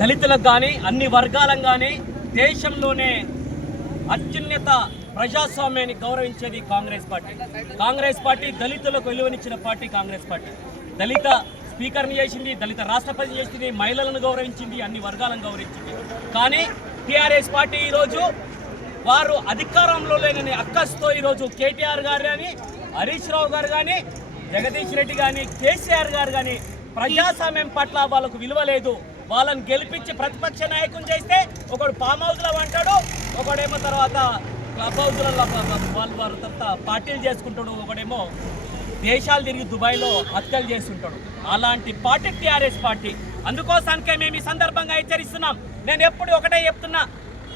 దళితులకు కానీ అన్ని వర్గాలకు కానీ దేశంలోనే అత్యున్నత ప్రజాస్వామ్యాన్ని గౌరవించేది కాంగ్రెస్ పార్టీ దళితులకు విలువనిచ్చిన పార్టీ కాంగ్రెస్ పార్టీ. దళిత స్పీకర్ని చేసింది, దళిత రాష్ట్రపతి చేసింది, మహిళలను గౌరవించింది, అన్ని వర్గాలను గౌరవించింది. కానీ టీఆర్ఎస్ పార్టీ ఈరోజు వారు అధికారంలో లేని అక్కస్తో ఈరోజు కేటీఆర్ గారు కానీ, హరీష్ రావు గారు కానీ, జగదీష్ రెడ్డి కానీ, కేసీఆర్ గారు కానీ ప్రజాస్వామ్యం పట్ల వాళ్ళకు విలువ లేదు. వాళ్ళని గెలిపించి ప్రతిపక్ష నాయకుని చేస్తే ఒకడు ఫామ్ హౌస్లో అంటాడు, ఒకడేమో తర్వాత క్లబ్ హౌస్లలో వారు తర్వాత పార్టీలు చేసుకుంటాడు, ఒకడేమో దేశాలు తిరిగి దుబాయ్లో హత్యలు చేస్తుంటాడు. అలాంటి పార్టీ టీఆర్ఎస్ పార్టీ. అందుకోసానికే మేము ఈ సందర్భంగా హెచ్చరిస్తున్నాం. నేను ఎప్పుడు ఒకటే చెప్తున్నా,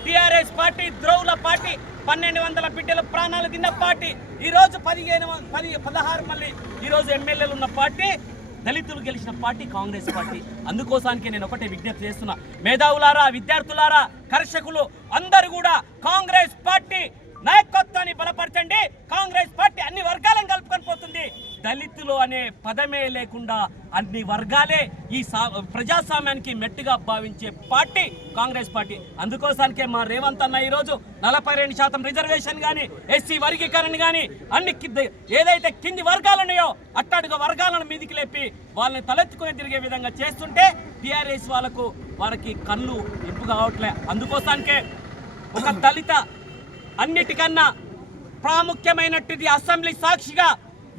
టీఆర్ఎస్ పార్టీ ద్రోవుల పార్టీ, 1200 బిడ్డల ప్రాణాలు తిన్న పార్టీ, ఈరోజు 16 మళ్ళీ ఈరోజు ఎమ్మెల్యేలు ఉన్న పార్టీ, దళితులు గెలిచిన పార్టీ కాంగ్రెస్ పార్టీ. అందుకోసానికి నేను ఒకటే విజ్ఞప్తి చేస్తున్నా, మేధావులారా, విద్యార్థులారా, కర్షకులు అందరూ కూడా కాంగ్రెస్ పార్టీ నాయకత్వాన్ని బలపరచండి. కాంగ్రెస్ పార్టీ అన్ని వర్గాలను కలుపుకొని పోతుంది. దళితులు అనే పదమే లేకుండా అన్ని వర్గాలే ఈ ప్రజాస్వామ్యానికి మెట్టుగా భావించే పార్టీ కాంగ్రెస్ పార్టీ. అందుకోసానికే మా రేవంత్ అన్న ఈరోజు 42% రిజర్వేషన్ కానీ, ఎస్సీ వర్గీకరణ కానీ, అన్ని ఏదైతే కింది వర్గాలు ఉన్నాయో అట్టడుగు వర్గాలను మీదికి లేపి వాళ్ళని తలెత్తుకొని తిరిగే విధంగా చేస్తుంటే టీఆర్ఎస్ వారికి కళ్ళు ఇంపు కావట్లే. అందుకోసానికే ఒక దళిత అన్నిటికన్నా ప్రాముఖ్యమైనట్టుది అసెంబ్లీ సాక్షిగా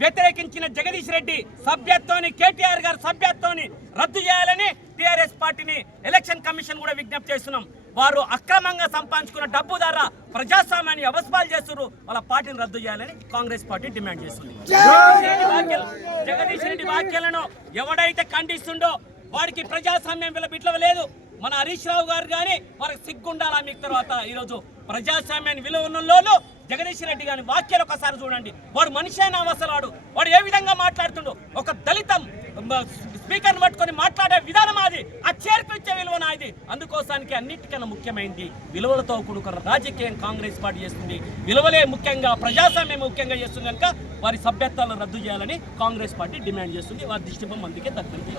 వ్యతిరేకించిన జగదీష్ రెడ్డి సభ్యత్వాన్ని, కేటీఆర్ గారి సభ్యత్వాన్ని రద్దు చేయాలని టీఆర్ఎస్ పార్టీని ఎలక్షన్ కమిషన్ కూడా విజ్ఞప్తి చేస్తున్నాం. వారు అక్రమంగా సంపాదించుకున్న డబ్బు ద్వారా ప్రజాస్వామ్యాన్ని అవసరాలు చేస్తున్నారు. వాళ్ళ పార్టీని రద్దు చేయాలని కాంగ్రెస్ పార్టీ డిమాండ్ చేస్తుంది. జగదీష్ రెడ్డి వ్యాఖ్యలను ఎవడైతే ఖండిస్తుండో వాడికి ప్రజాస్వామ్యం విలువ లేదు. మన హరీష్ రావు గారు కానీ వారికి సిగ్గుండాలా మీకు. తర్వాత ఈరోజు ప్రజాస్వామ్యాన్ని విలువ ఉన్నోళ్ళు జగదీష్ రెడ్డి గారి వ్యాఖ్యలు ఒకసారి చూడండి. వాడు మనిషి అయిన అవసరాడు, వాడు ఏ విధంగా మాట్లాడుతుండో, ఒక దళితం స్పీకర్ని పట్టుకొని మాట్లాడే విధానం అది, ఆ చేర్పించే విలువ నాది. అందుకోసానికి అన్నిటికన్నా ముఖ్యమైనది విలువలతో కూడుకున్న రాజకీయం కాంగ్రెస్ పార్టీ చేస్తుంది. విలువలే ముఖ్యంగా, ప్రజాస్వామ్యం ముఖ్యంగా చేస్తుంది కనుక వారి సభ్యత్వాలను రద్దు చేయాలని కాంగ్రెస్ పార్టీ డిమాండ్ చేస్తుంది. వారి దృష్టిపం అందుకే దక్కుతుంది.